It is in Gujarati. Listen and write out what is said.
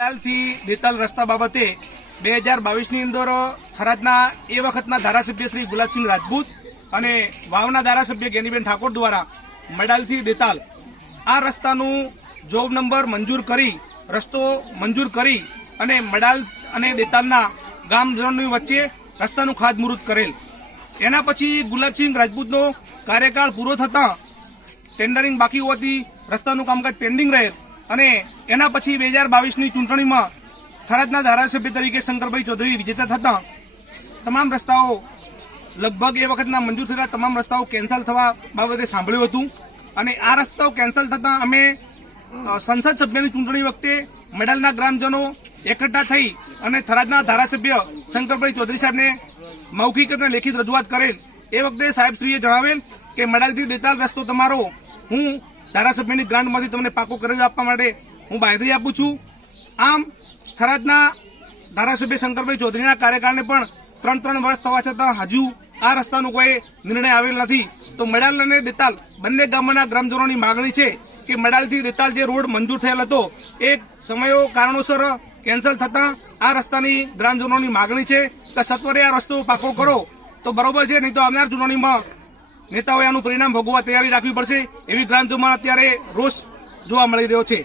થી દેતાલ રસ્તા બાબતે 2022ની અંદર થરાદના એ વખતના ધારાસભ્ય શ્રી ગુલાબસિંહ રાજપૂત અને વાવના ધારાસભ્ય જ્ઞાનીબેન ઠાકોર દ્વારા મડાલથી દેતાલ આ રસ્તાનું જોબ નંબર મંજૂર કરી રસ્તો મંજૂર કરી અને મડાલ અને દેતાલના ગામજનોની વચ્ચે રસ્તાનું ખાતમુહૂર્ત કરેલ। એના પછી ગુલાબસિંહ રાજપૂતનો કાર્યકાળ પૂરો થતાં ટેન્ડરિંગ બાકી હોવાથી રસ્તાનું કામકાજ પેન્ડિંગ રહેલ અને એના પછી 2022ની ચૂંટણીમાં થરાદના ધારાસભ્ય તરીકે શંકરભાઈ ચૌધરી વિજેતા થતાં તમામ રસ્તાઓ લગભગ એ વખતના મંજૂર થયેલા તમામ રસ્તાઓ કેન્સલ થવા બાબતે સાંભળ્યું હતું અને આ રસ્તાઓ કેન્સલ થતાં અમે સંસદ સભ્યની ચૂંટણી વખતે મડાલના ગ્રામજનો એકઠા થઈ અને થરાદના ધારાસભ્ય શંકરભાઈ ચૌધરી સાહેબને મૌખિક અને લેખિત રજૂઆત કરેલ। એ વખતે સાહેબશ્રીએ જણાવેલ કે મડાલથી દેતાલ રસ્તો તમારો હું ધારાસભ્યની ગ્રાન્ટમાંથી તમને પાકો કરી આપવા માટે હું બાંહેધરી આપું છું। આમ થરાદના ધારાસભ્ય શંકરભાઈ ચૌધરીના કાર્યકાળને પણ 3 વર્ષ થવા છતાં હજુ આ રસ્તાનો કોઈ નિર્ણય આવેલ નથી। તો મડાલ અને દેતાલ બંને ગામોના ગ્રામજનોની માગણી છે કે મડાલથી દેતાલ જે રોડ મંજૂર થયેલ હતો એ સમયો કારણોસર કેન્સલ થતાં આ રસ્તાની ગ્રામજનોની માગણી છે કે સત્વરે આ રસ્તો પાકો કરો તો બરોબર છે, નહીં તો આવનાર ચૂંટણીમાં નેતાઓએ આનું પરિણામ ભોગવવા તૈયારી રાખવી પડશે એવી ગ્રામજનોમાં અત્યારે રોષ જોવા મળી રહ્યો છે।